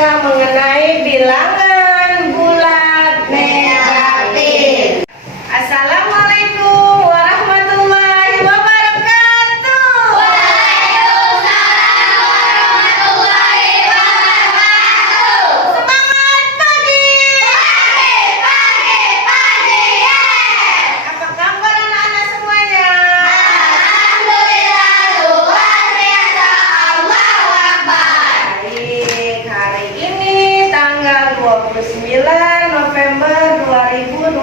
matematika mengenai bilangan bulat negatif. Assalamualaikum warahmatullahi wabarakatuh. Waalaikumsalam warahmatullahi wabarakatuh. Semangat pagi. Pagi ya. Apa kabar anak-anak semuanya? Alhamdulillah luar biasa. Allahu Akbar. Baik, hari ini tanggal 29 November 2021.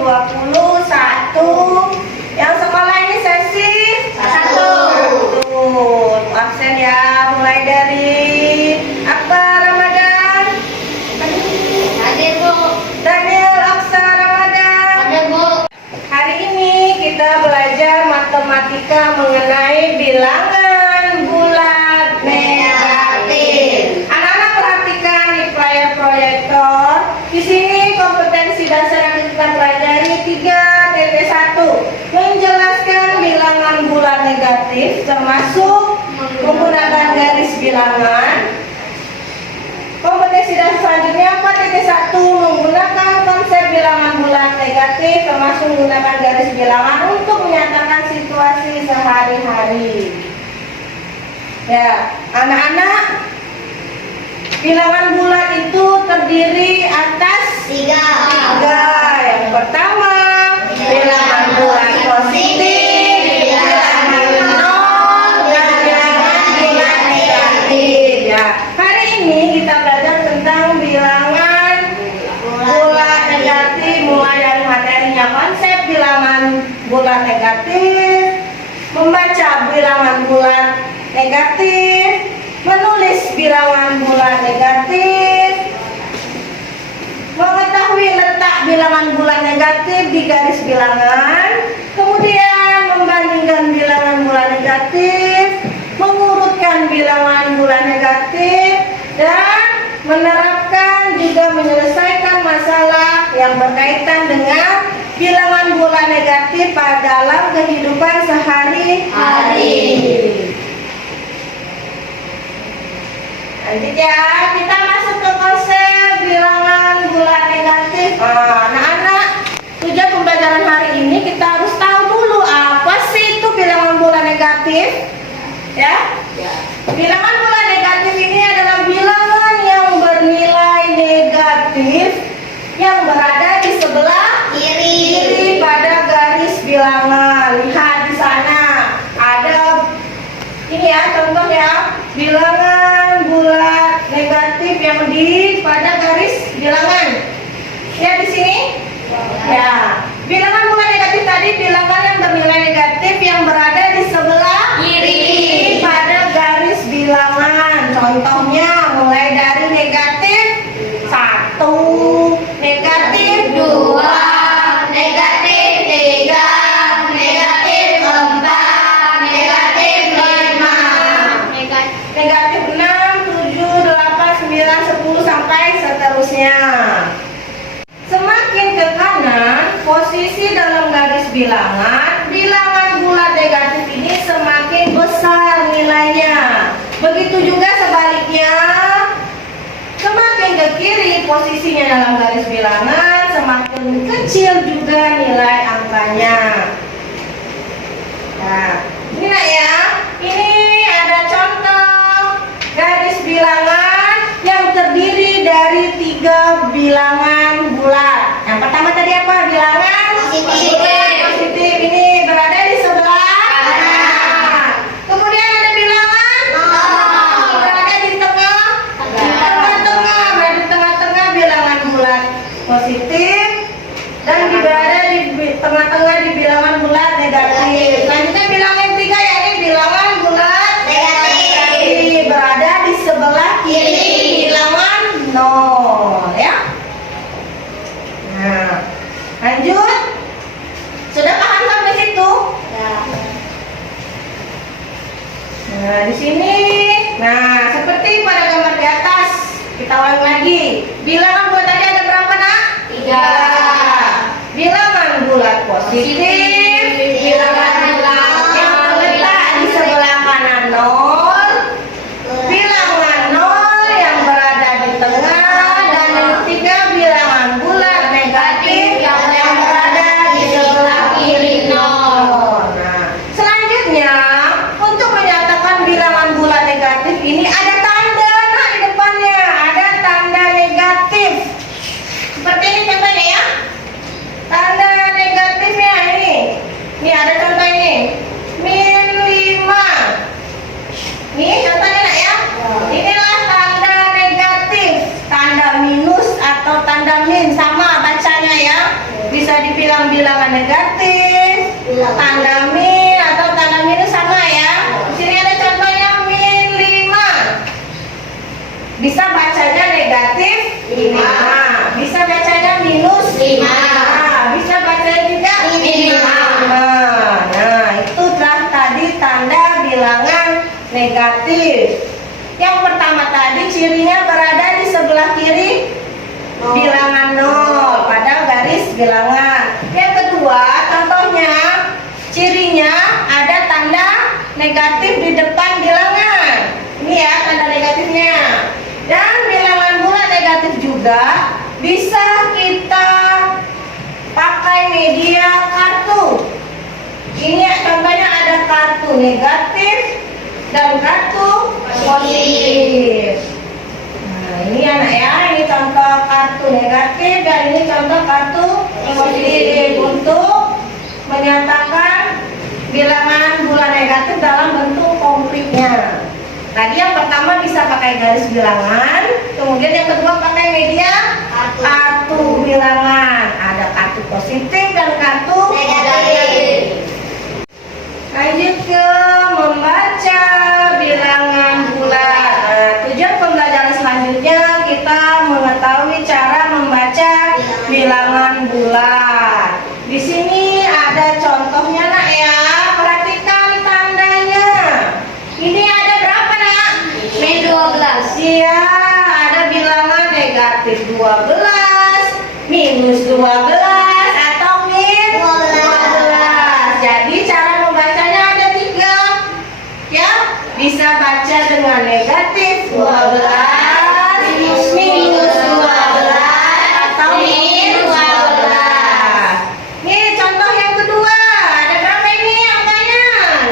Yang sekolah ini sesi Satu. Absen ya, mulai dari Akbar Ramadan, Hadir Bu. Daniel Aksa Ramadan. Hadir Bu. Hari ini kita belajar matematika mengenai bilangan bulat negatif. Anak-anak perhatikan di layar proyektor. Di sini kompetensi dasar yang kita pelajari 3.1 menjelaskan bilangan bulat negatif termasuk menggunakan garis bilangan. Kompetensi dasar selanjutnya 4.1 menggunakan konsep bilangan bulat negatif termasuk menggunakan garis bilangan untuk menyatakan situasi sehari-hari. Ya, anak-anak, bilangan bulat itu terdiri atas Tiga. Yang pertama, bilangan bulat positif, bilangan nol, dan bilangan bulat negatif. Ya, hari ini kita belajar tentang bilangan bulat negatif, mulai dari materinya konsep bilangan bulat negatif, membaca bilangan bulat negatif, menulis bilangan bulat negatif, mengetahui letak bilangan bulat negatif di garis bilangan, kemudian membandingkan bilangan bulat negatif, mengurutkan bilangan bulat negatif, dan menerapkan juga menyelesaikan masalah yang berkaitan dengan bilangan bulat negatif pada dalam kehidupan sehari-hari. Lanjut ya, kita masuk ke konsep bilangan bulat negatif. Anak-anak, tujuan pembelajaran hari ini kita harus tahu dulu apa sih itu bilangan bulat negatif. Ya, bilangan bulat negatif ini adalah bilangan yang bernilai negatif yang berada di sebelah kiri pada garis bilangan. Lihat di sana ada ini ya, contoh ya, bilangan bulat negatif yang di pada garis bilangan. Ya di sini. Ya, bilangan bulat negatif tadi bilangan yang bernilai negatif yang berada di sebelah kiri pada garis bilangan. Contohnya mulai dari negatif 1, negatif 2, Negatif 3, negatif 4, negatif 5, negatif 6, 7, 8, 9, 10 sampai seterusnya. Semakin ke kanan, posisi dalam garis bilangan, bilangan bulat negatif ini semakin besar nilainya. Begitu juga sebaliknya, semakin ke kiri posisinya dalam garis bilangan, semakin kecil juga nilai angkanya. Nah, ini nak ya, ini ada contoh garis bilangan yang terdiri dari 3 bilangan bulat. Yang pertama tadi apa? Bilangan positif. Ini berada di sebelah kanan. Kemudian ada bilangan berada di tengah-tengah. Berada di tengah-tengah bilangan bulat positif dan berada di tengah-tengah di bilangan bulat negatif. Selanjutnya bilangan yang ketiga yakni bilangan bulat negatif berada di sebelah kiri bilangan 0 ya. Nah, lanjut. Sudah paham sampai situ? Nah, di sini. Nah, seperti pada gambar di atas. Kita ulang lagi. Bilangan bulat tadi ada berapa, Nak? 3. Bilangan bulat positif, bilangan bulat yang terletak di sebelah kanan 0, bilangan 0 yang berada di tengah, negatif. Yang pertama tadi cirinya berada di sebelah kiri bilangan 0 pada garis bilangan. Yang kedua, contohnya cirinya ada tanda negatif di depan bilangan. Ini ya tanda negatifnya. Dan bilangan bulat negatif juga bisa kita pakai media kartu. Ini ya, contohnya ada kartu negatif dan kartu positif. Nah, ini anak ya, ini contoh kartu negatif dan ini contoh kartu positif untuk menyatakan bilangan bulat negatif dalam bentuk konkretnya. Tadi yang pertama bisa pakai garis bilangan, kemudian yang kedua pakai media kartu bilangan. Ada kartu positif dan kartu Negatif. Lanjut ke membaca bilangan bulat. Nah, tujuan pembelajaran selanjutnya kita mengetahui cara membaca bilangan bulat. Di sini ada contohnya nak ya. Perhatikan tandanya. Ini ada berapa nak? Min 12. Iya, ada bilangan negatif 12, minus 12 atau min 12. Jadi cara membacanya ada 3. Ya, bisa baca dengan negatif 12, minus 12 atau min 12. Nih contoh yang kedua, ada berapa ini angkanya?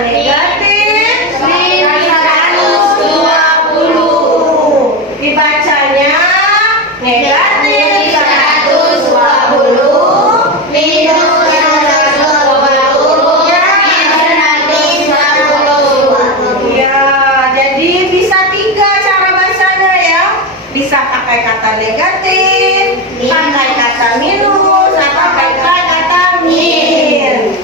Negatif min 120. Dibacanya negatif 120 Minus 120. ya. Min 120. Ya, jadi bisa 3 cara bacanya ya. Bisa pakai kata negatif, pakai kata minus, atau pakai kata min.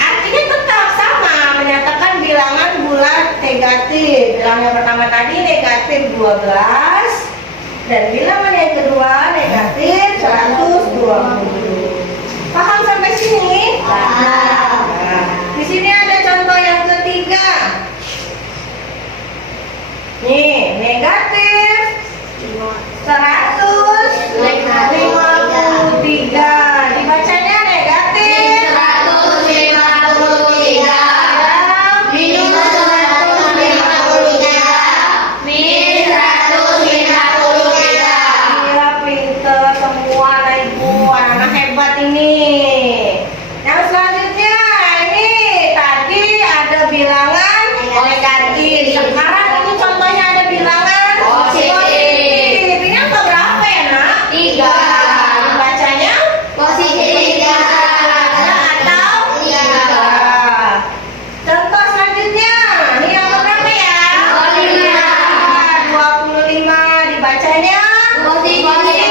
Artinya tetap sama, menyatakan bilangan bulat negatif. Bilangan yang pertama tadi negatif 12 dan bilangan yang kedua negatif 120. Paham sampai sini? Paham. Nah, di sini ada contoh yang ketiga. Nih, negatif 153. Dibacanya negatif 153. Minus 153. Min 153. Iya, pinter semua anak ibu, anak hebat ini. Yang selanjutnya ini tadi ada bilangan negatif. Sekarang ini contohnya ada bilangan Positif. Ini angka berapa ya nak? 3. Bacanya Positif 3. atau 3. Contoh selanjutnya, ini angka berapa ya? 25. Dibacanya Positif 25.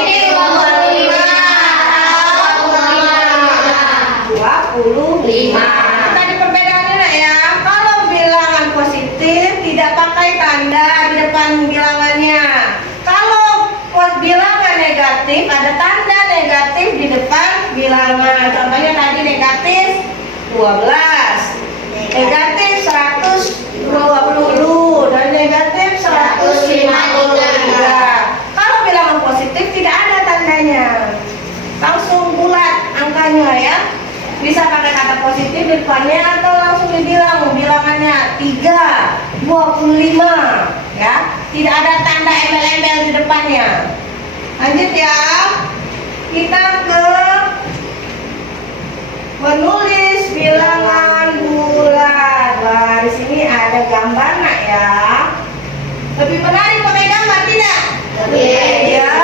25. Tadi perbedaannya nak ya. Kalau bilangan positif tidak pakai tanda di depan bilangannya. Kalau bilangan negatif ada tanda negatif di depan bilangan. Contohnya tadi negatif 12, negatif 120 dan negatif 153. Kalau bilangan positif tidak ada tandanya, langsung bulat angkanya ya. Bisa pakai kata positif di depannya atau langsung dibilang bilangannya 3, 25 ya. Tidak ada tanda embel-embel di depannya. Lanjut ya. Kita ke menulis bilangan bulat. Wah, di sini ada gambar nak ya. Lebih menarik pakai gambar tidak? Ya,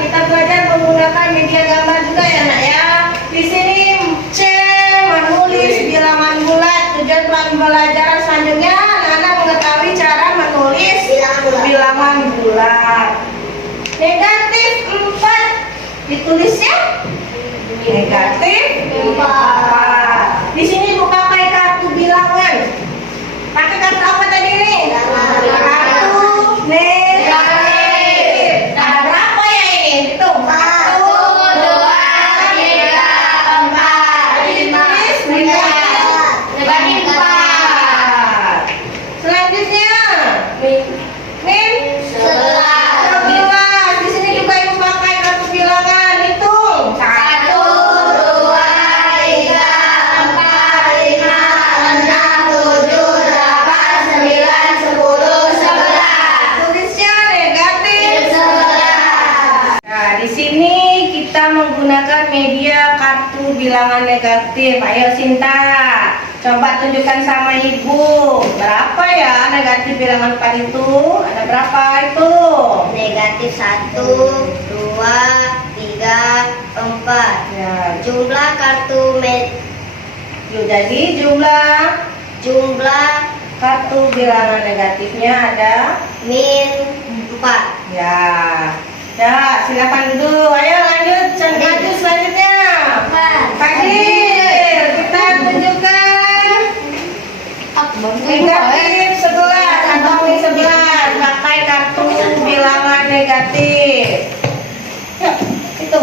kita belajar menggunakan media gambar juga ya nak ya. Di sini C menulis bilangan bulat. Tujuan pembelajaran selanjutnya anak-anak mengetahui cara menulis bilangan bulat. Negatif 4 ditulisnya negatif 4. Di sini ibu pakai kartu bilangan. Pakai kartu apa tadi nih? Kartu negatif. Ada berapa ya ini? Hitung. 1, 2, 3, 4, 5, 6, 7, 8, 9. Selanjutnya bilangan negatif. Ayo Sinta, coba tunjukkan sama ibu. Berapa ya negatif bilangan 4 itu? Ada berapa itu? Negatif 1, 2, 3, 4. Ya, Jumlah kartu jadi jumlah kartu bilangan negatifnya ada min 4. ya. Ya, silakan duduk. Ayo lanjut, maju selanjutnya. Fadil, kita tunjukkan negatif 11 atau min 11 pakai kartu bilangan negatif. Yuk, itu.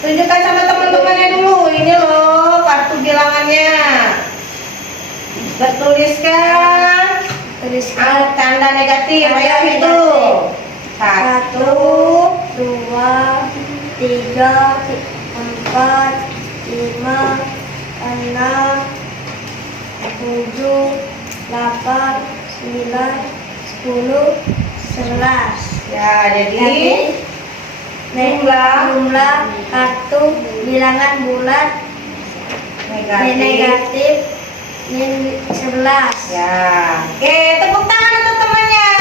Tunjukkan sama teman-temannya dulu. Ini loh kartu bilangannya. Bertuliskan tanda negatif. Ayo hitung. 1, 2, 3, 4, 5, 6, 7, 8, 9, 10, 11. ya, jadi jumlah kartu bilangan bulat negatif min 11. ya. Oke, tepuk tangan untuk temannya.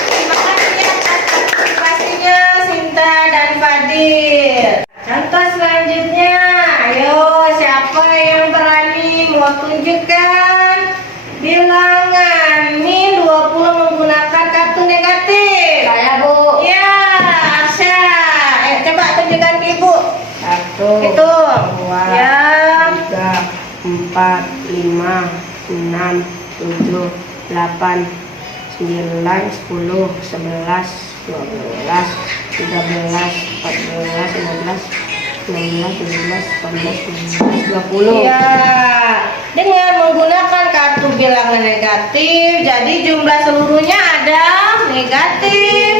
Terima kasih ya atas partisipasinya Sinta dan Fadil. Contoh selanjutnya, ayo siapa yang berani mau tunjukkan bilangan min 20 menggunakan kartu negatif? Saya, Bu. Ya, Arsya. Coba tunjukkan ke ibu. 1, Itu. 2, Ya. 3, 4, 5, 6, 7, 8, 9, 10, 11, 12, 13, 14, 15, 16, 17, 18, 19, 20. Iya. Dengan menggunakan kartu bilangan negatif, jadi jumlah seluruhnya ada negatif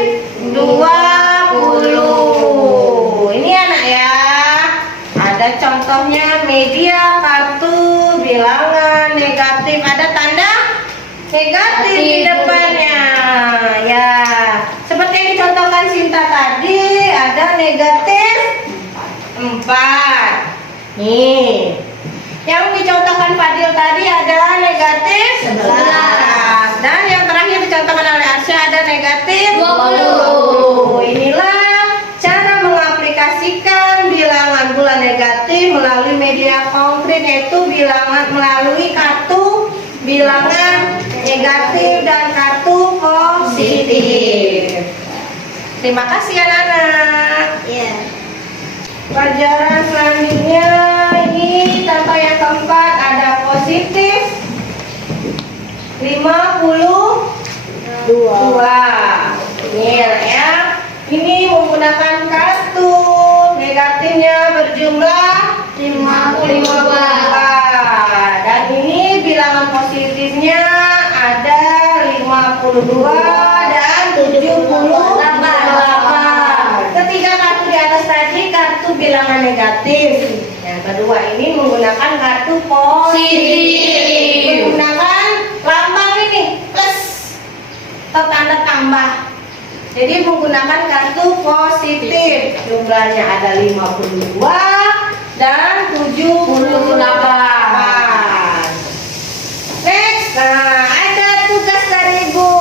20. Ini anak ya. Ada contohnya media kartu bilangan negatif, ada tanda negatif di depannya. Ya, seperti yang dicontohkan Sinta tadi, ada negatif 4. Nih. Yang dicontohkan Fadil tadi ada negatif 11. Dan yang terakhir dicontohkan oleh Arsya ada negatif 20. Inilah cara mengaplikasikan bilangan bulat negatif melalui media konkret, yaitu bilangan melalui kartu bilangan negatif dan kartu positif. Terima kasih anak-anak. Iya. Pelajaran selanjutnya ini contoh yang keempat, ada positif 52. Ini ya. Ini menggunakan kartu negatifnya berjumlah 52. Dan ini bilangan positifnya ada 52 dan 78. Ketiga kartu di atas tadi kartu bilangan negatif. Yang kedua ini menggunakan kartu positif. Menggunakan lambang ini plus atau tanda tambah. Jadi menggunakan kartu positif. Jumlahnya ada 52 dan 78. Next, nah ada tugas dari ibu.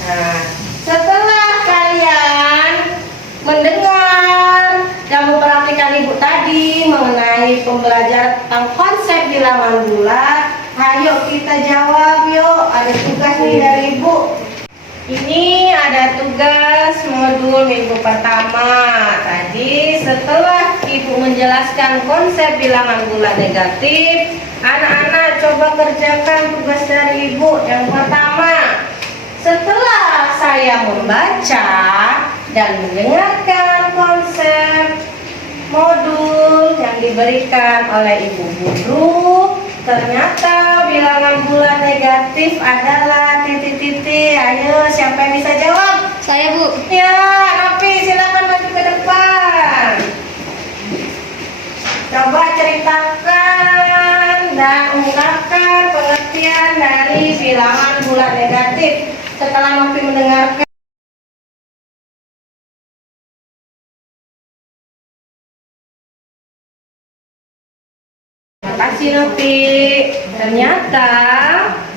Nah, setelah kalian mendengar dan memperhatikan ibu tadi mengenai pembelajaran tentang konsep bilangan bulat, ayo kita jawab yuk. Ada tugas nih dari ibu. Ini ada tugas modul minggu pertama. Tadi setelah ibu menjelaskan konsep bilangan bulat negatif, anak-anak coba kerjakan tugas dari ibu. Yang pertama, setelah saya membaca dan mendengarkan konsep modul yang diberikan oleh ibu guru, ternyata bilangan bulat negatif adalah titik-titik. Ayo, siapa yang bisa jawab? Saya, Bu. Ya, Novi, silakan maju ke depan. Coba ceritakan dan ungkapkan pengertian dari bilangan bulat negatif. Setelah Novi mendengarkan kasih Novi. Ternyata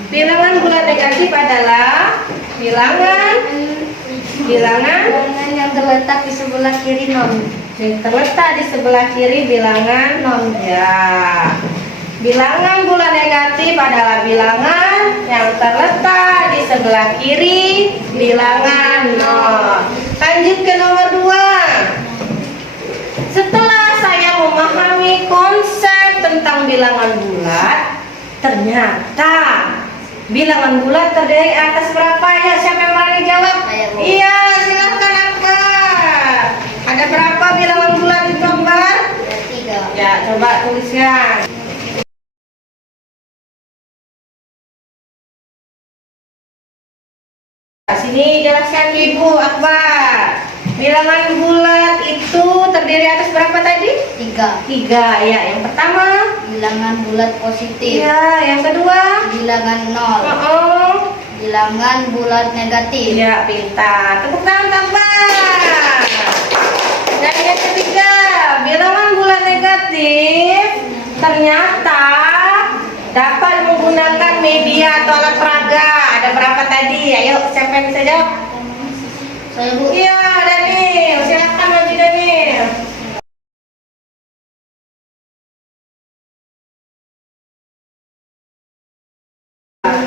bilangan bulat negatif adalah bilangan Bilangan yang terletak di sebelah kiri non. yang terletak di sebelah kiri bilangan non. Ya. Bilangan bulat negatif adalah bilangan yang terletak di sebelah kiri bilangan non. Lanjut ke nomor 2. Setelah saya memahami konsep tentang bilangan bulat, ternyata bilangan bulat terdiri atas berapa ya? Siapa yang berani jawab? Saya, Bu. Iya, silakan Akbar. Ada berapa bilangan bulat itu Akbar? Ada 3. Ya, coba tuliskan. Sini jelaskan Ibu Akbar. Bilangan bulat itu terdiri atas berapa tadi? 3. 3 ya. Yang pertama, Bilangan bulat positif. ya. Yang kedua, Bilangan 0. oh, Bilangan bulat negatif. ya pintar. Tepuk tangan Akbar. Dan yang ketiga, bilangan bulat negatif ternyata dapat menggunakan media atau alat peraga. Ada berapa tadi? Ayo, siapa yang bisa jawab? Saya, Bu. Iya, Daniel. Silakan maju Daniel.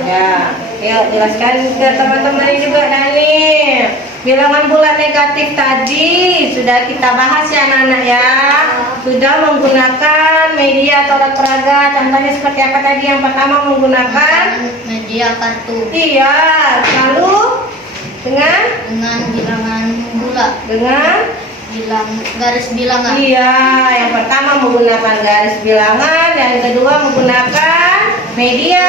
Ya, yuk jelaskan ke teman-teman juga Daniel. Bilangan bulat negatif tadi sudah kita bahas ya anak-anak ya. Sudah menggunakan media atau alat peraga. Contohnya seperti apa tadi? Yang pertama menggunakan Media kartu iya, lalu dengan dengan bilangan bulat. Garis bilangan. Iya, yang pertama menggunakan garis bilangan, yang kedua menggunakan media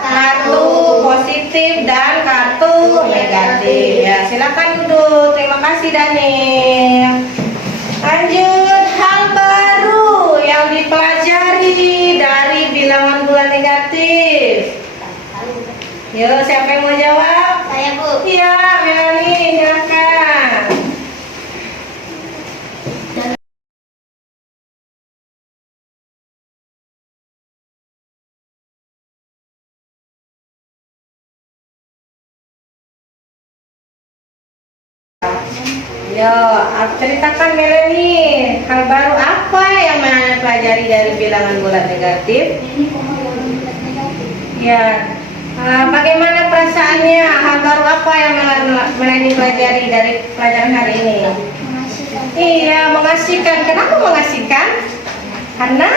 kartu positif dan kartu negatif. Ya, silakan duduk. Terima kasih Daniel. Lanjut, hal baru yang dipelajari dari bilangan bulat negatif. Yuk, siapa yang mau jawab? Saya, Bu. Iya, Melanie, silakan. Yo, ceritakan Melanie, hal baru apa yang Melanie pelajari dari bilangan bulat negatif? Ya, bagaimana perasaannya? Hal baru apa yang Melanie pelajari dari pelajaran hari ini? Iya, mengasihkan. Kenapa mengasihkan? Karena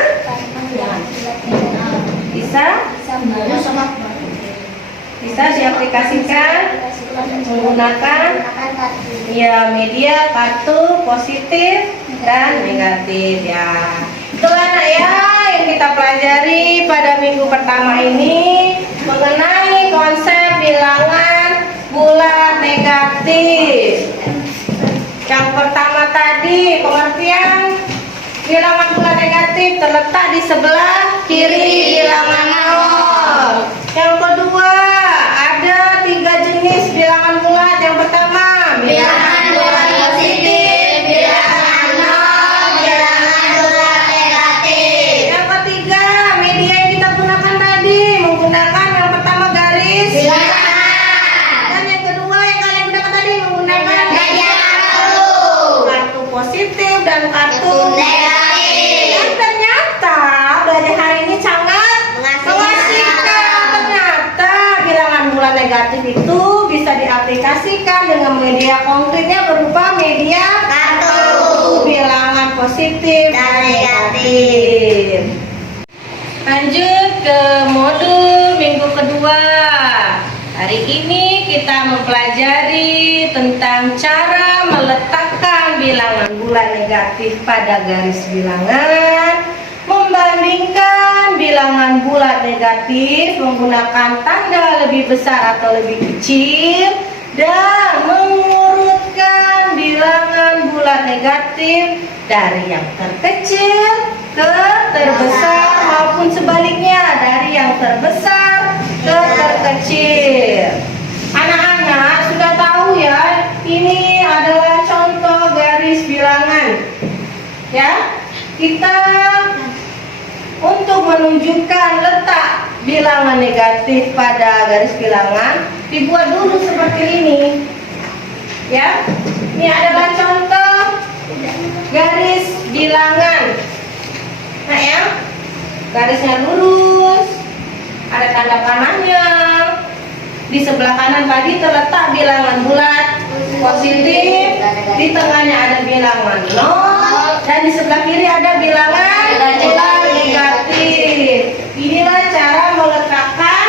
bisa diaplikasikan menggunakan ya media kartu positif dan negatif ya. Itulah anak ya yang kita pelajari pada minggu pertama ini mengenai konsep bilangan bulat negatif. Yang pertama tadi pengertian bilangan bulat negatif terletak di sebelah kiri bilangan nol. Yang kedua ada 3 jenis bilangan bulat. Yang pertama Bilangan bulat positif, bilangan nol, bilangan bulat negatif. Yang ketiga media yang kita gunakan tadi menggunakan yang pertama garis Bilangan. dan yang kedua yang kalian gunakan tadi menggunakan Media kartu. kartu positif dan kartu Negatif. dan ternyata belajar hari ini sangat mengasihkan. Ternyata bilangan bulat negatif itu bisa diaplikasikan dengan media konkretnya berupa media Kartu. bilangan positif Dan negatif. Lanjut ke modul minggu kedua. Hari ini kita mempelajari tentang cara meletakkan bilangan bulat negatif pada garis bilangan, membandingkan bilangan bulat negatif menggunakan tanda lebih besar atau lebih kecil, dan mengurutkan bilangan bulat negatif dari yang terkecil ke terbesar maupun sebaliknya dari yang terbesar ke terkecil. Anak-anak sudah tahu ya, ini adalah contoh garis bilangan. Ya, kita untuk menunjukkan letak bilangan negatif pada garis bilangan, dibuat dulu seperti ini. Ya, ini adalah contoh garis bilangan. Nah ya, garisnya lurus, ada tanda panahnya. Di sebelah kanan tadi terletak bilangan bulat positif, di tengahnya ada bilangan 0, dan di sebelah kiri ada bilangan bulat negatif. Inilah cara meletakkan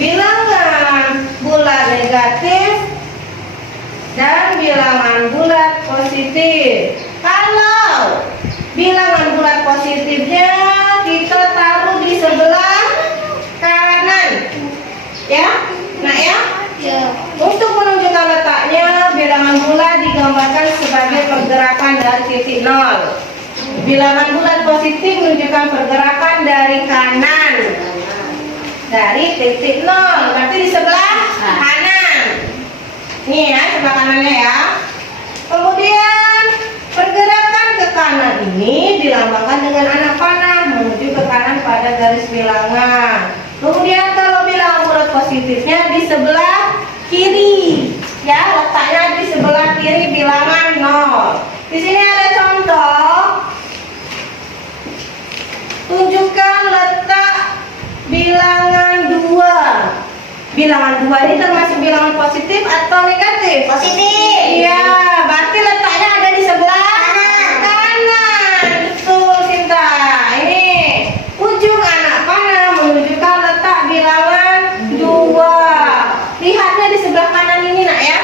bilangan bulat negatif dan bilangan bulat positif. Kalau bilangan bulat positifnya kita taruh di sebelah kanan, ya. Nah ya, untuk menunjukkan letaknya, bilangan bulat digambarkan sebagai pergerakan dari titik 0. Bilangan bulat positif menunjukkan pergerakan dari kanan, dari titik 0, berarti di sebelah kanan. Nih ya, sebelah kanannya ya. Kemudian pergerakan ke kanan ini dilambangkan dengan anak panah menuju ke kanan pada garis bilangan. Kemudian kalau bilangan bulat positifnya di sebelah kiri, ya, letaknya di sebelah kiri bilangan 0. Di sini ada contoh. Tunjukkan letak bilangan 2. Bilangan 2 ini termasuk bilangan positif atau negatif? Positif. Iya, berarti letaknya ada di sebelah kanan. Betul, Sinta. Ini ujung anak panah menunjukkan letak bilangan 2. Lihatnya di sebelah kanan ini, nak ya.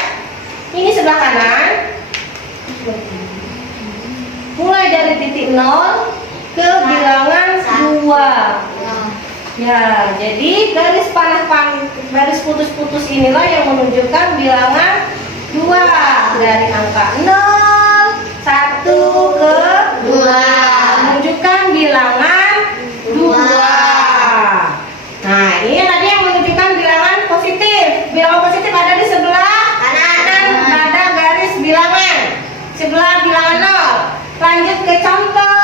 Ini sebelah kanan. Mulai dari titik 0 ke bilangan 2. Ya, jadi garis garis putus-putus inilah yang menunjukkan bilangan 2 dari angka 0, 1 ke 2, menunjukkan bilangan 2. Nah, ini tadi yang menunjukkan bilangan positif. Bilangan positif ada di sebelah kanan pada garis bilangan, sebelah bilangan 0. Lanjut ke contoh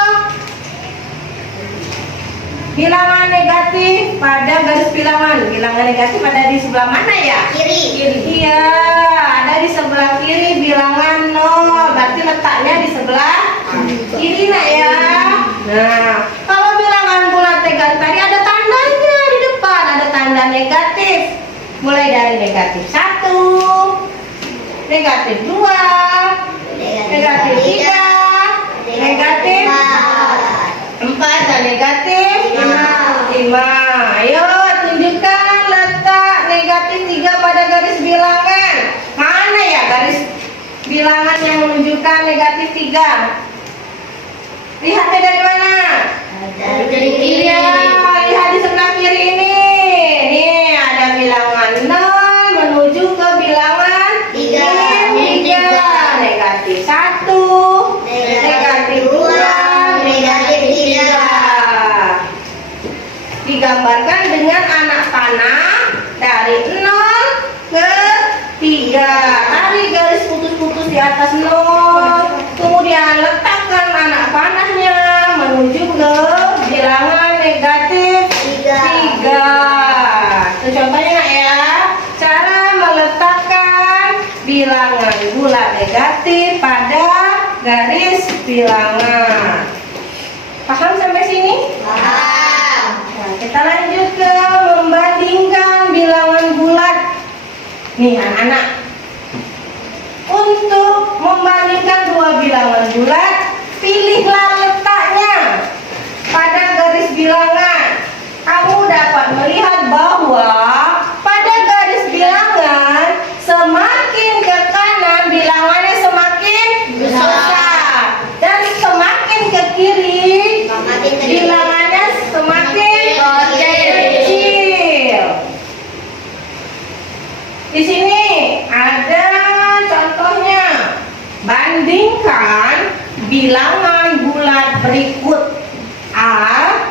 bilangan negatif pada garis bilangan. Bilangan negatif ada di sebelah mana ya? Kiri. Iya, ada di sebelah kiri bilangan 0. Berarti letaknya di sebelah kiri, nak ya. Nah, kalau bilangan bulat negatif tadi ada tandanya di depan, ada tanda negatif. Mulai dari negatif 1, negatif 2, negatif 3, negatif 4, dan negatif 5. Ayo tunjukkan letak negatif 3 pada garis bilangan. Mana ya garis bilangan yang menunjukkan negatif 3? Lihatnya dari mana? Dari kiri. Ya, lihat di sebelah kiri ini. Nih ada bilangan 0 menuju ke bilangan 3. Negatif 1, negatif 2, negatif 3. Digambarkan dengan anak panah dari 0 ke 3. Tarik garis putus-putus di atas 0. Kemudian letakkan anak panahnya menuju ke bilangan negatif 3. Itu contohnya, nak ya. Cara meletakkan bilangan bulat negatif pada garis bilangan. Paham sampai sini? Nah, kita lanjut ke membandingkan bilangan bulat. Nih anak-anak, untuk membandingkan dua bilangan bulat, pilihlah letaknya pada garis bilangan. Kamu dapat melihat bahwa pada garis bilangan semakin ke kanan bilangannya semakin besar, dan semakin ke kiri bilangannya semakin kecil. Di sini ada contohnya. Bandingkan bilangan bulat berikut: A,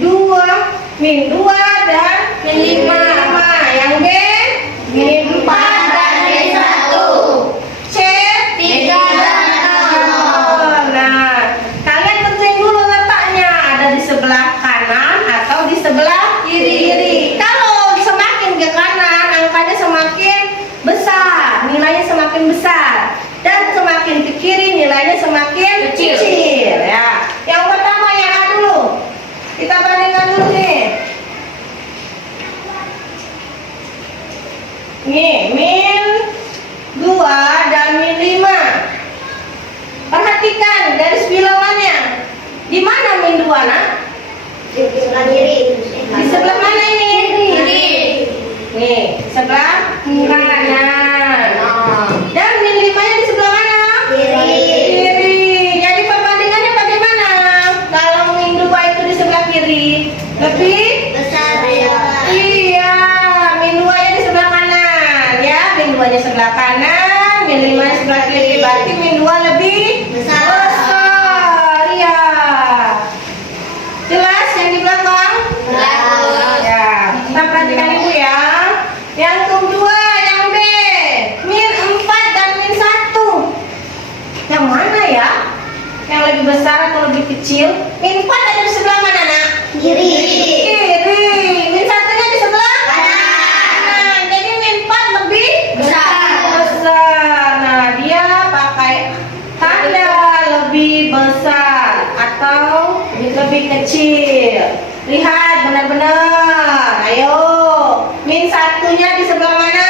2, min 2 dan min 5. Yang B, min 4 dan min 1. C, 3 dan 0. Nah, kalian tentuin dulu letaknya. Ada di sebelah sebelah kanan atau di sebelah kiri. Kalau semakin ke kanan, angkanya semakin besar, nilainya semakin besar. Dan semakin ke kiri, nilainya semakin kecil. Ya. Yang pertama yang A dulu. Kita bandingkan dulu nih. Nih, min 2 dan min 5. Perhatikan garis bilangannya. Di mana min 2, nak? Di sebelah kiri. Di sebelah mana ini? Kiri. Nih, sebelah kanan. Dan min 5-nya di sebelah mana? Kiri. Kiri. Jadi perbandingannya bagaimana? Kalau min 2 itu di sebelah kiri, lebih Besar ya. iya, min 2-nya di sebelah kanan. Ya, min 2-nya sebelah kanan, min 5-nya sebelah kiri. Berarti min 2 lebih Besar. Iya. Jelas yang di belakang? Bagus. Ya, kita perhatikan ibu ya. Yang kedua, yang B, min 4 dan min 1. Yang mana ya? Yang lebih besar atau lebih kecil? Min 4 ada di sebelah mana, nak? Kiri. Kiri. Min 1-nya di sebelah Kanan. Jadi min 4 lebih Besar. besar. Nah, dia pakai tanda lebih besar atau lebih kecil. Lihat benar-benar. Ayo. Min 1-nya di sebelah mana?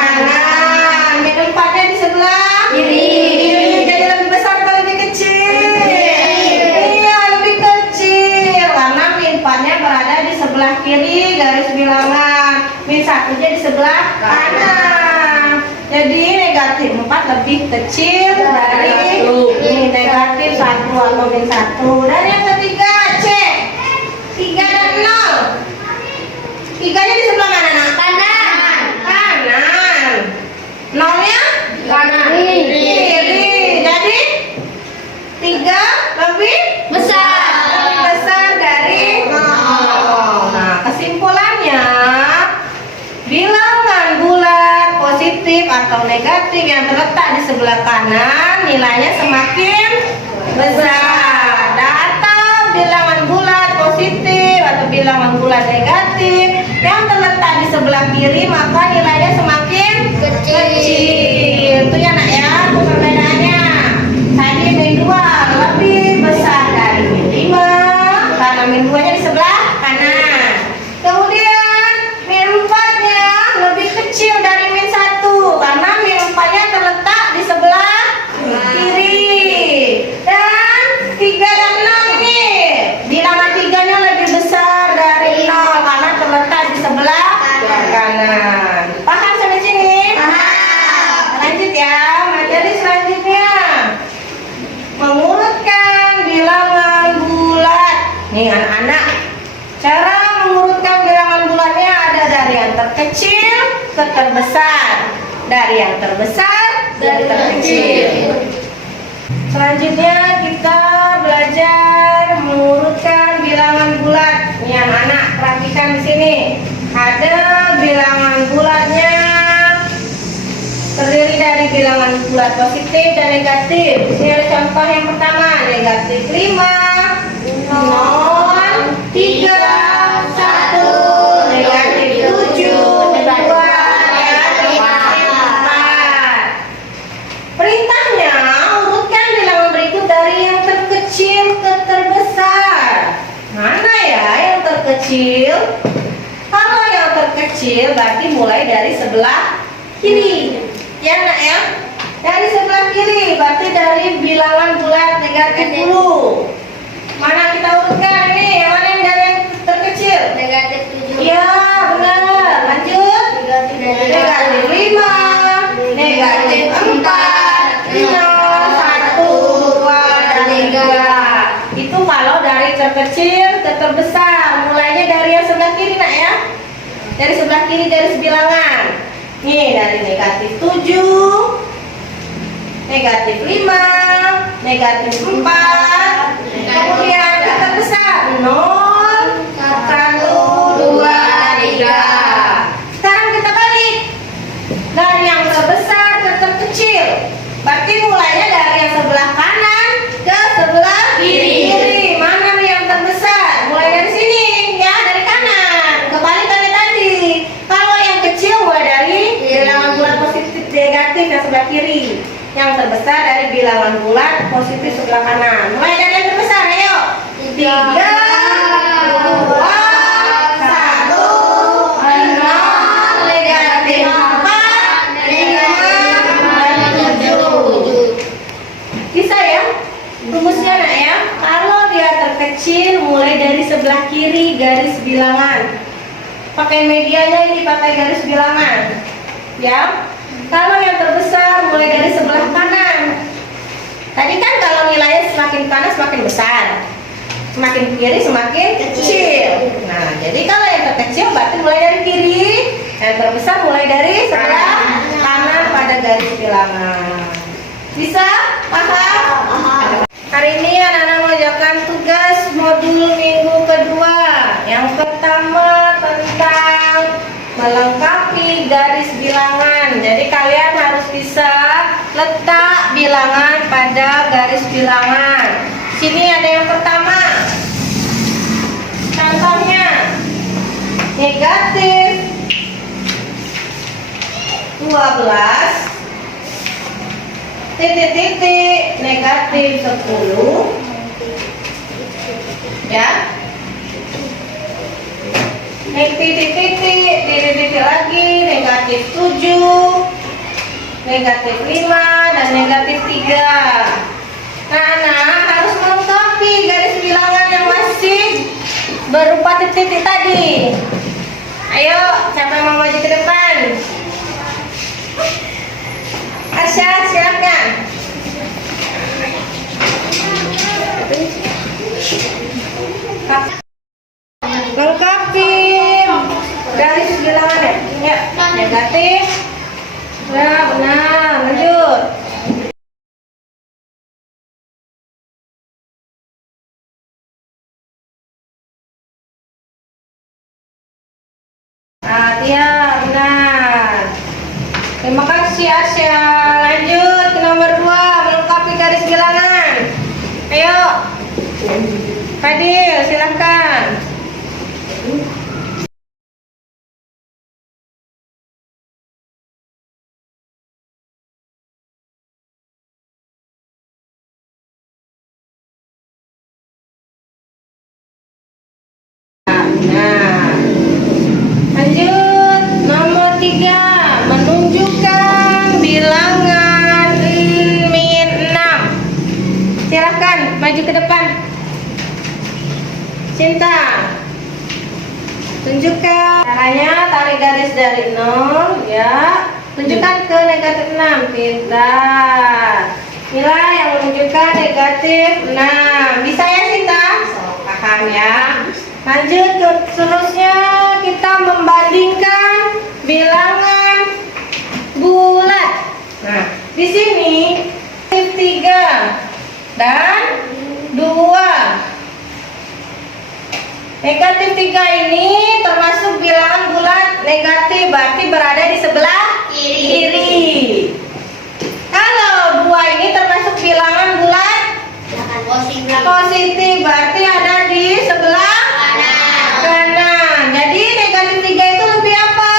Kanan. Min 4-nya di sebelah Kiri. Jadi lebih besar atau lebih kecil? Kecil. Iya, lebih kecil. Karena min 4-nya berada di sebelah kiri garis bilangan. Min 1-nya di sebelah kanan. Jadi negatif 4 lebih kecil dari ini negatif 1 atau min 1. Dan yang ketiga C, 3 dan 0. 3-nya di sebelah mana, nak? Kanan. Kanan. 0-nya Kanan. kiri. Jadi 3 lebih besar dari 0. Nah, kesimpulannya bilangan bulat positif atau negatif yang terletak di sebelah kanan nilainya semakin besar. Atau bilangan bulat positif atau bilangan bulat negatif yang terletak di sebelah kiri maka nilainya semakin kecil. Itu ya, nak ya, perbedaannya. Tadi min 2 lebih besar dari min 5 karena min 2-nya di sebelah kanan. Kemudian min 4-nya lebih kecil dari min 1 karena min 4-nya terletak di sebelah kiri. Dan 3 dan 0 ini bilangan 3-nya lebih besar dari 0 karena terletak di sebelah kanan. Paham sampai sini? Lanjut ya, materi selanjutnya. Mengurutkan bilangan bulat. Nih anak-anak, cara mengurutkan bilangan bulatnya ada dari yang terkecil ke terbesar, dari yang terbesar ke terkecil. Selanjutnya kita belajar mengurutkan bilangan bulat. Nih anak-anak, perhatikan di sini. Ada bilangan bulatnya terdiri dari bilangan bulat positif dan negatif. Di sini ada contoh yang pertama, negatif 5, 0, 3, 1, negatif 7, 2, negatif 4. Perintahnya, urutkan bilangan berikut dari yang terkecil ke terbesar. Mana ya yang terkecil? Kalau yang terkecil berarti mulai dari sebelah kiri. Ya, nak ya. Dari sebelah kiri berarti dari bilangan bulat negatif dulu. Mana kita urutkan ini? Yang mana yang dari yang terkecil? Negatif 7. Iya, benar. Lanjut. Negatif 5, negatif 4, 0, 1, 2, dan 3. Itu kalau dari terkecil ke terbesar. Mulainya dari yang sebelah kiri, nak ya. Dari sebelah kiri garis bilangan. Nih, dari negatif 7, negatif 5, negatif 4, kemudian ke terbesar 0, 1, 2, 3. Sekarang kita balik dari yang terbesar ke terkecil. Berarti mulainya dari yang sebelah kanan ke sebelah kiri. Mana nih yang terbesar? bilangan bulat positif sebelah kanan. Mulai dari yang terbesar, ayo. 3, 2, 1, 0, negatif 4, 5, 7. Bisa ya? Rumusnya nak ya. Kalau dia terkecil, mulai dari sebelah kiri garis bilangan. Pakai medianya ini, pakai garis bilangan. Ya. Kalau yang terbesar, mulai dari sebelah kanan. Tadi kan kalau nilainya semakin kanan semakin besar, semakin kiri semakin kecil. Nah, jadi kalau yang terkecil berarti mulai dari kiri, yang terbesar mulai dari sebelah kanan pada garis bilangan. Bisa? Paham? Hari ini anak-anak mengerjakan tugas modul minggu kedua. Yang pertama tentang melengkapi garis bilangan. Jadi kalian harus bisa letak bilangan pada garis bilangan. Sini ada yang pertama. Contohnya negatif 12 titik-titik negatif 10 ya. Titik-titik lagi negatif 7, negatif 5, dan negatif 3. Nah, harus melengkapi garis bilangan yang masih berupa titik-titik tadi. Ayo, siapa yang mau maju ke depan? Asya, silakan. Lengkapi garis bilangannya. Ya, negatif. Ya, benar. Lanjut. Iya, benar. Terima kasih Asya. Lanjut ke nomor 2, melengkapi garis bilangan. Ayo, Fadil, silakan. Nah, lanjut nomor 3, menunjukkan bilangan min 6. Silakan maju ke depan. Cinta, tunjukkan caranya. Tarik garis dari 0 ya, tunjukkan ke negatif 6. Pintar. Nilai yang menunjukkan negatif 6. Bisa ya Cinta? Paham ya. Lanjut ke seterusnya, kita membandingkan bilangan bulat. Nah, di sini 3 dan 2. Negatif 3 ini termasuk bilangan bulat negatif, berarti berada di sebelah kiri. Kalau 2 ini termasuk bilangan bulat positif, berarti ada di sebelah kanan. Jadi negatif 3 itu lebih apa?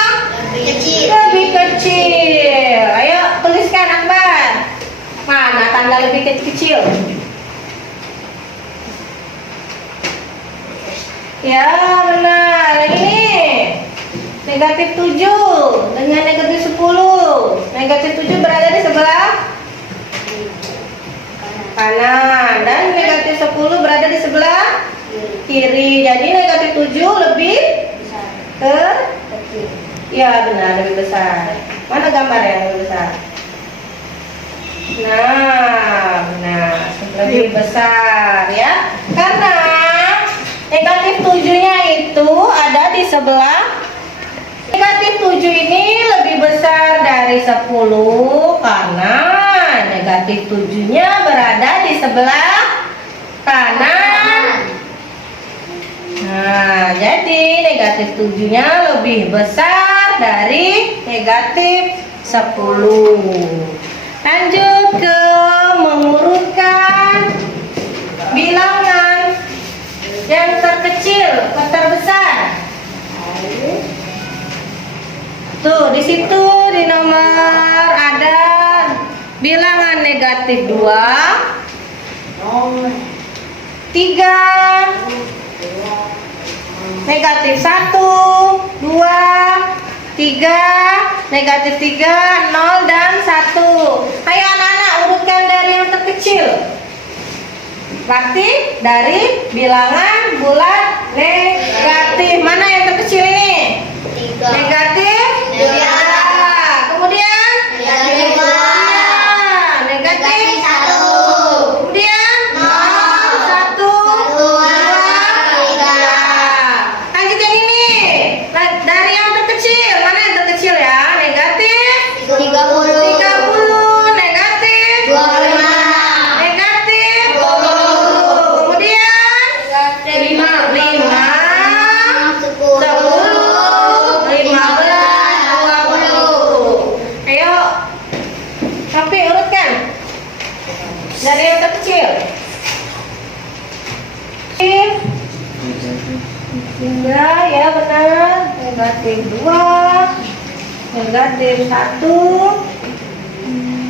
Lebih kecil. Ayo tuliskan Akbar. Mana tanda lebih kecil? Ya, benar. Ini negatif 7 dengan negatif 10. Negatif 7 berada di sebelah kanan dan negatif 10 berada di sebelah kiri. Jadi negatif 7 lebih ke ya, benar, lebih besar. Mana gambar yang lebih besar? Nah, benar, lebih besar ya. Karena negatif 7-nya itu ada di sebelah. Negatif 7 ini lebih besar dari 10 karena negatif 7-nya berada di sebelah kanan. Nah, jadi negatif 7-nya lebih besar dari negatif 10. Lanjut ke mengurutkan bilangan yang terkecil ke terbesar. Tuh, di situ di nomor ada bilangan negatif 2, 3, negatif 1, 2, 3, negatif 3, 0, dan 1. Ayo anak-anak urutkan dari yang terkecil. Berarti dari bilangan bulat negatif. Mana yang terkecil ini? Negatif 3. Kemudian Negatif 2. negatif 1. kemudian 0, 1, 2, 3. Lanjut yang ini. Dari yang terkecil. Mana yang terkecil ya? Negatif 30, negatif 25. negatif 20. Kemudian 5, 10, 15, 20. Ayo, sampai urutkan dari yang terkecil. Tiga, ya benar. Negatif 2, negatif 1,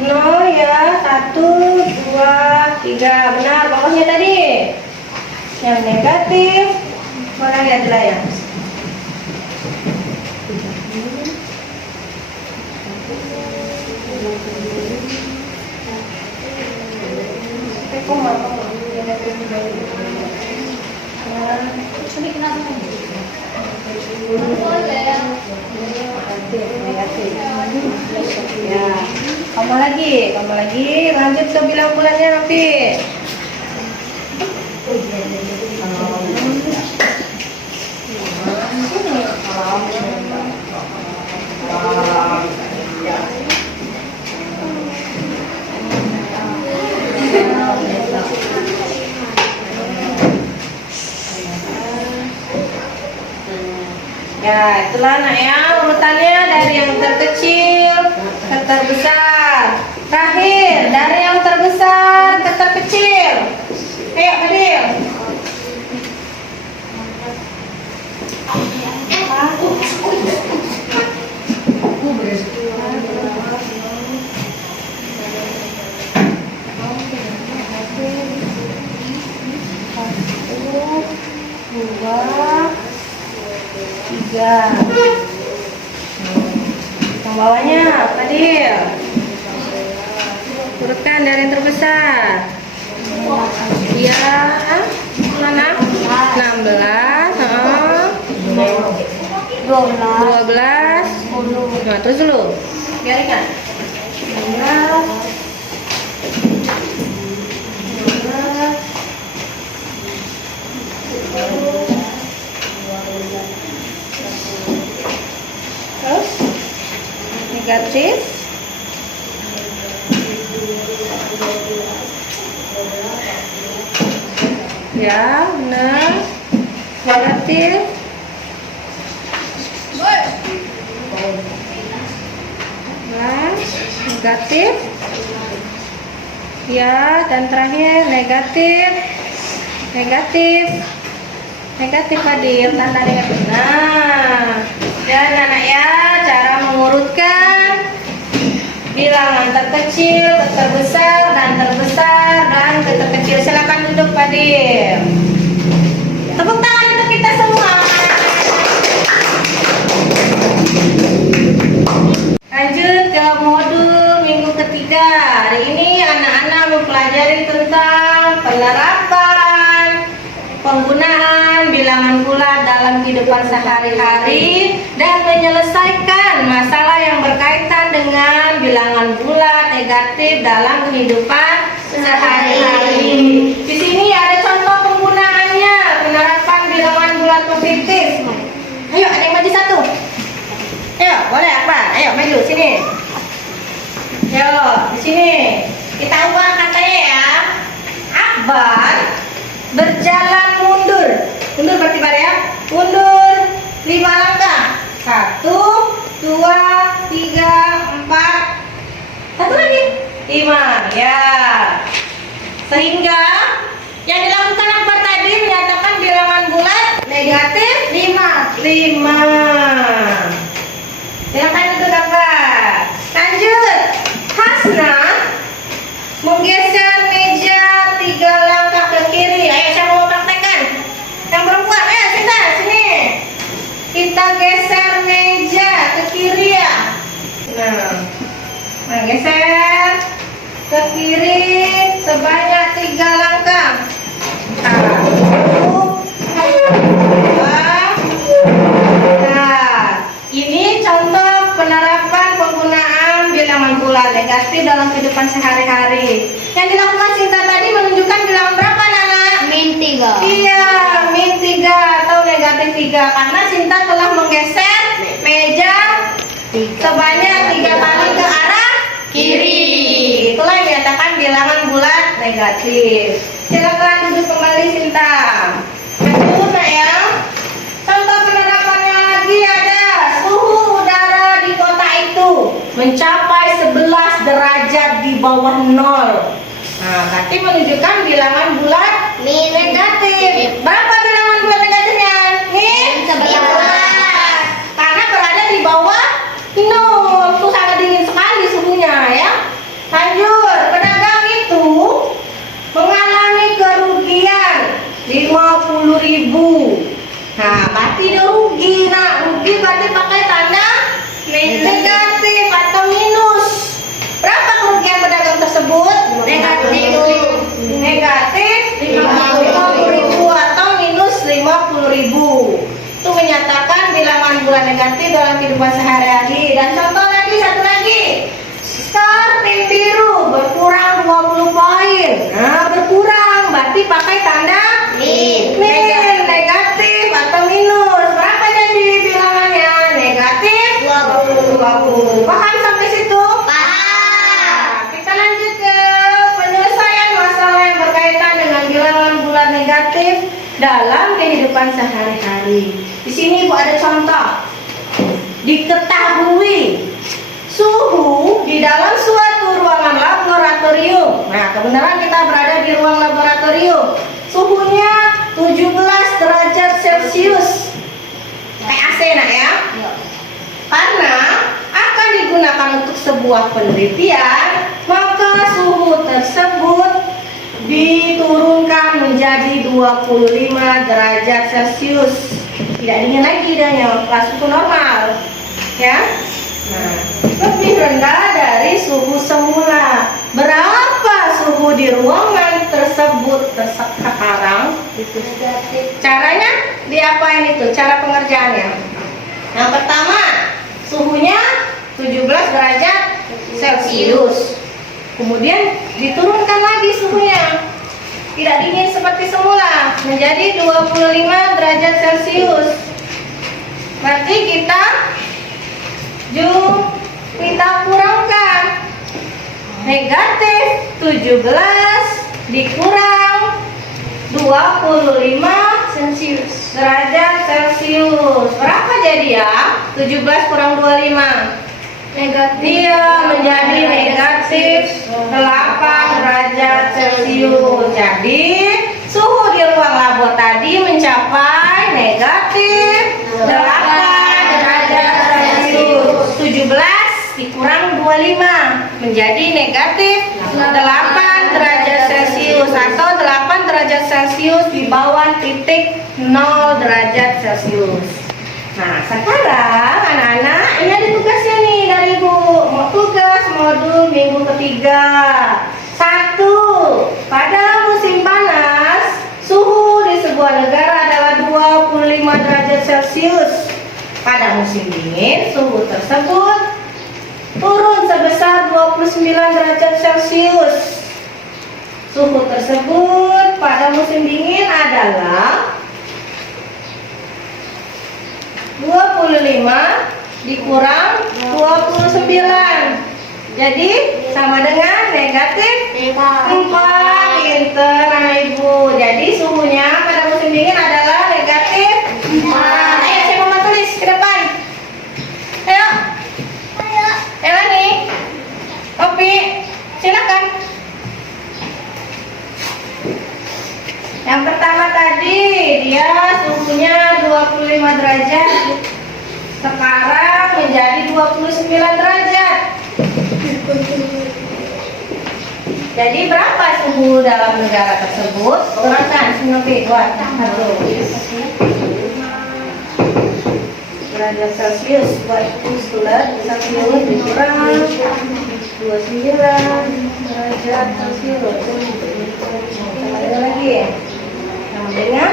0 ya, 1, 2, 3. Benar, bawahnya tadi yang negatif. Mana lihat di layar? Ya, kamu lagi, lanjut ke bilang bulannya nanti. Ya, itulah anak ya urutannya dari yang terkecil ke terbesar. Terakhir dari yang terbesar ke terkecil. Ayo, Fadil. Yang bawahnya, Fadil. Urutkan dari yang terbesar. Ya, mana? 16, 12, 10. Nah, terus dulu. Biarin kan? 16, 12, 10. Terus negatif 12. Ya, benar. Negatif 12, negatif. Ya, dan terakhir negatif. Negatif Fadil, tanda negatif. Nah, dan anak ya, cara mengurutkan bilangan terkecil ke terbesar dan terbesar dan ke terkecil. Silakan duduk Fadil. Tepuk tangan untuk kita semua. Lanjut ke modul minggu ketiga. Hari ini anak-anak mempelajari tentang penerapan penggunaan bilangan bulat dalam kehidupan sehari-hari dan menyelesaikan masalah yang berkaitan dengan bilangan bulat negatif dalam kehidupan sehari-hari. Di sini ada contoh penggunaannya, penerapan bilangan bulat positif. Ayo, ada yang maju satu. Ayo, boleh apa? Ayo maju sini. Ayo, di sini. Kita ubah katanya ya. Akbar berjalan mundur. Mundur berarti ya. Mundur 5 langkah. 1, 2, 3, 4. Satu lagi. 5. Ya. Sehingga yang dilakukan Akbar tadi menyatakan bilangan bulat negatif 5. Silakan duduk Akbar. Lanjut. Hasna geser ke kiri sebanyak 3 langkah. Nah, ini contoh penerapan penggunaan bilangan bulat negatif dalam kehidupan sehari-hari. Yang dilakukan Sinta tadi menunjukkan bilangan berapa, Nana? Min 3. Iya, min 3 atau negatif 3 karena Sinta telah menggeser meja sebanyak 3 kali ke arah kiri. Itulah yang dinyatakan bilangan bulat negatif. Silakan duduk kembali, Sinta. Lanjut, Nak ya. Contoh penerapannya lagi ada suhu udara di kota itu mencapai 11 derajat di bawah 0. Nah, berarti menunjukkan bilangan bulat Min negatif. Berapa bilangan bulat negatifnya? Min 11. Karena berada di bawah 0. Itu sangat dingin sekali suhunya ya. Lanjut, pedagang itu mengalami kerugian 50.000. Nah, berarti dia rugi. Nah, rugi berarti pakai tanda negatif atau minus. Berapa kerugian pedagang tersebut? Negatif 50.000 atau minus 50.000. Itu menyatakan bilangan bulat negatif dalam kehidupan sehari-hari. Dan contoh lagi, satu lagi. Skor tim biru berkurang 20 poin. Nah, berkurang berarti pakai tanda Min. negatif atau minus. Berapa jadi bilangannya? Negatif 20. Paham sampai situ? Nah, kita lanjut ke penyelesaian masalah yang berkaitan dengan bilangan bulat negatif dalam kehidupan sehari-hari. Di sini Ibu ada contoh. Diketahui suhu di dalam suatu ruangan laboratorium. Nah, kebenaran kita berada di ruang laboratorium. Suhunya 17 derajat Celcius. Kayak AC, Nak ya. Karena akan digunakan untuk sebuah penelitian, maka suhu tersebut diturunkan menjadi 25 derajat Celcius. Tidak dingin lagi dia, suhu normal. Ya. Nah, lebih rendah dari suhu semula. Berapa suhu di ruangan tersebut sekarang? Caranya diapain itu? Cara pengerjaannya. Yang pertama, suhunya 17 derajat Celcius. Kemudian diturunkan lagi suhunya. Tidak dingin seperti semula, menjadi 25 derajat Celcius. Berarti kita kurangkan negatif 17 dikurang 25 Celcius. derajat Celcius. Berapa jadi ya? 17 kurang 25 Negatif. dia menjadi negatif 8 derajat Celcius. Jadi suhu di ruang labo tadi mencapai negatif 8 derajat Celcius. 17 dikurang 25 menjadi negatif 8 derajat Celcius atau 8 derajat Celcius di bawah titik 0 derajat Celcius. Nah, sekarang anak-anak ini ada tugasnya nih dari Ibu. Mau tugas modul minggu ketiga. 1. Pada musim panas, suhu di sebuah negara adalah 25 derajat Celcius. Pada musim dingin, suhu tersebut turun sebesar 29 derajat Celcius. Suhu tersebut pada musim dingin adalah 25 dikurang 29. Jadi sama dengan negatif 4. Pinter anak Ibu. Jadi suhunya pada musim dingin adalah negatif 4. Ayo saya mau tulis ke depan. Ayo. Ayo nih. Opi, silakan. Yang pertama tadi dia suhunya 25 derajat. Sekarang menjadi 29 derajat. Jadi berapa suhu dalam negara tersebut? Kurangkan, lebih buat derajat Celcius buat Celcius dikurang derajat Celcius. Ada lagi ya? Sama dengan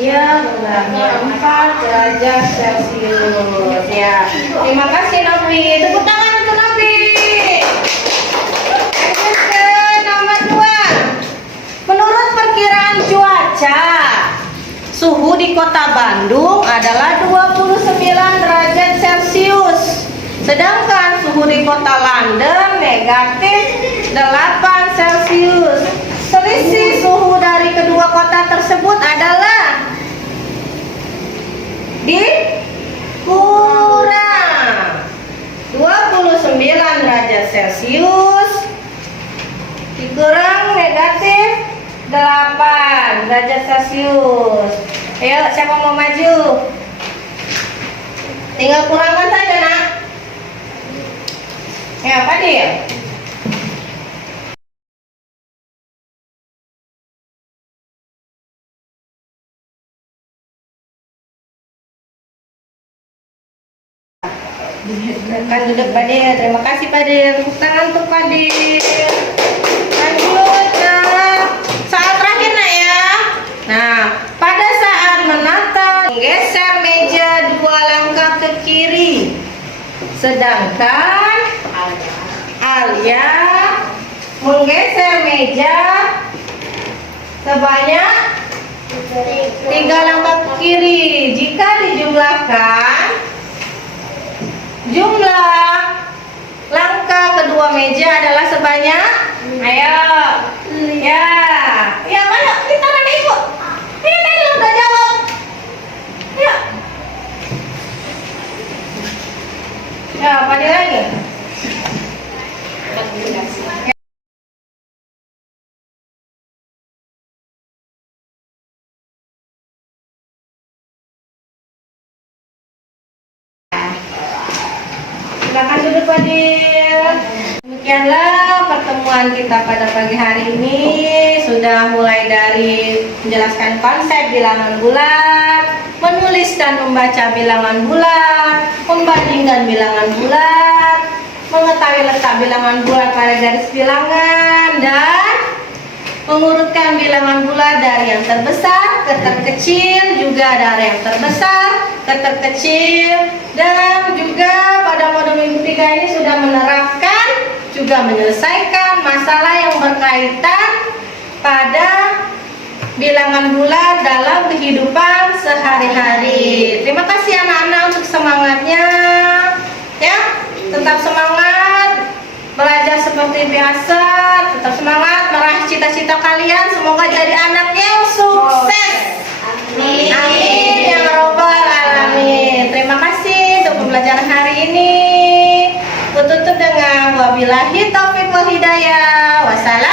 ya, benar 4 derajat Celcius. Ya, terima kasih Novi. Tepuk tangan untuk Novi. Lanjut ke nomor 2. Menurut perkiraan cuaca, suhu di kota Bandung adalah 29 derajat Celcius. Sedangkan suhu di kota London negatif 8 Celcius. Selisih suhu dari kedua kota tersebut adalah dikurang 29 derajat Celcius dikurang negatif 8 derajat Celcius. Ayo, siapa mau maju? Tinggal kurangkan saja, nak. Ya, apa dia? Silakan duduk Fadil. Terima kasih Fadil. Tepuk tangan untuk Fadil. Lanjut ke saat terakhir nak ya. Nah, pada saat menata menggeser meja 2 langkah ke kiri. Sedangkan Alia menggeser meja sebanyak 3 langkah ke kiri. Jika dijumlahkan jumlah langkah kedua meja adalah sebanyak, ayo, ya, ya, mana kita ada ibu, ini tadi udah jawab, ya, ya, apa dia lagi? Silakan duduk Fadil. Demikianlah pertemuan kita pada pagi hari ini. Sudah mulai dari menjelaskan konsep bilangan bulat, menulis dan membaca bilangan bulat, membandingkan bilangan bulat, mengetahui letak bilangan bulat pada garis bilangan, dan mengurutkan bilangan bulat dari yang terbesar ke terkecil, juga dari yang terbesar ke terkecil, dan juga pada modul minggu 3 ini sudah menerapkan juga menyelesaikan masalah yang berkaitan pada bilangan bulat dalam kehidupan sehari-hari. Terima kasih anak-anak untuk semangatnya, ya, tetap semangat belajar seperti biasa, tetap semangat meraih cita-cita kalian. Semoga jadi anak yang sukses. Amin. Amin ya robbal alamin. Terima kasih untuk pembelajaran hari ini. Tutup dengan wabillahi taufiq wal hidayah. Wassalam.